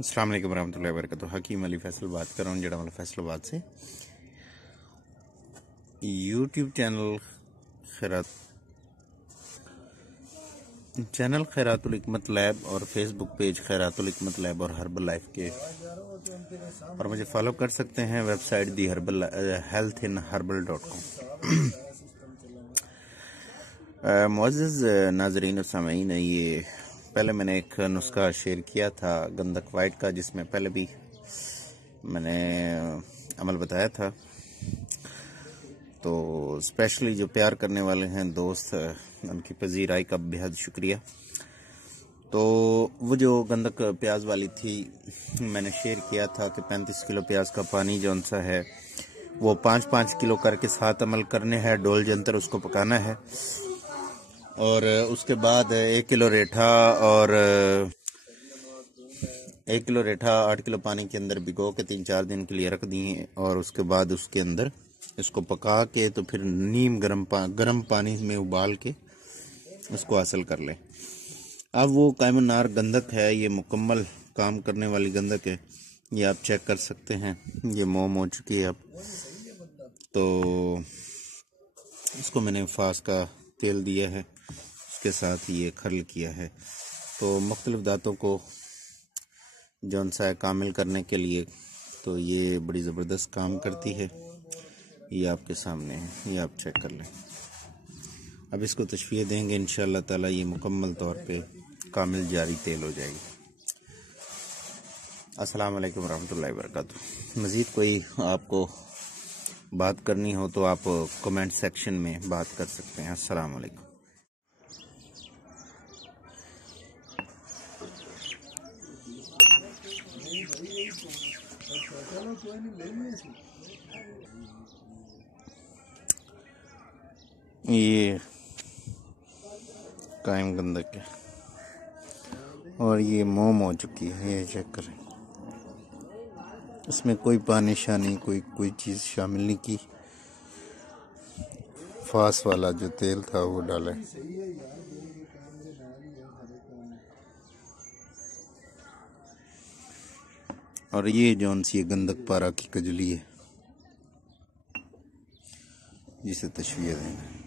अस्सलाम वालेकुम रहमतुल्लाहि व बरकातुहू। हकीम अली फैसल बात कर रहा हूँ जड़ा वाला फैसलाबाद से। यूट्यूब चैनल खैरातुल हिकमत लैब और फेसबुक पेज खैरातुल हिकमत लैब और हर्बल लाइफ के, और मुझे फॉलो कर सकते हैं वेबसाइट दी हर्बल हेल्थ इन herbal.com। मुअज़्ज़ज़ नाज़रीन और सामीन, ये पहले मैंने एक नुस्खा शेयर किया था गंधक वाइट का, जिसमें पहले भी मैंने अमल बताया था। तो स्पेशली जो प्यार करने वाले हैं दोस्त, उनकी पजीराई का बेहद शुक्रिया। तो वो जो गंधक प्याज वाली थी, मैंने शेयर किया था कि 35 किलो प्याज का पानी जौन सा है वो 5-5 किलो करके 7 अमल करने हैं। डोल जंतर उसको पकाना है, और उसके बाद 1 किलो रेठा और 1 किलो रेठा 8 किलो पानी के अंदर भिगो के 3-4 दिन के लिए रख दिए, और उसके बाद उसके अंदर इसको पका के तो फिर नीम गर्म पानी में उबाल के उसको हासिल कर लें। अब वो कायमनार गंधक है, ये मुकम्मल काम करने वाली गंधक है। ये आप चेक कर सकते हैं, ये मोम हो चुकी है अब। तो इसको मैंने फास का तेल दिया है, उसके साथ ये खरल किया है। तो मुख्तलिफ दांतों को जौन सा है कामिल करने के लिए तो ये बड़ी ज़बरदस्त काम करती है। ये आपके सामने है, ये आप चेक कर लें। अब इसको तशफ़ीह देंगे इंशाअल्लाह ताला, ये मुकम्मल तौर पे कामिल जारी तेल हो जाएगी। अस्सलाम वालेकुम रहमतुल्लाहि व बरकातुहू। मज़ीद कोई आपको बात करनी हो तो आप कमेंट सेक्शन में बात कर सकते हैं। अस्सलाम वालेकुम। ये कायम गंधक है और ये मोम हो चुकी है, ये चेक करें। इसमें कोई पानी शानी कोई चीज़ शामिल नहीं की। फास वाला जो तेल था वो डाला है। और ये जौन सी गंधक पारा की कजली है, जिसे तशवीह देंगे।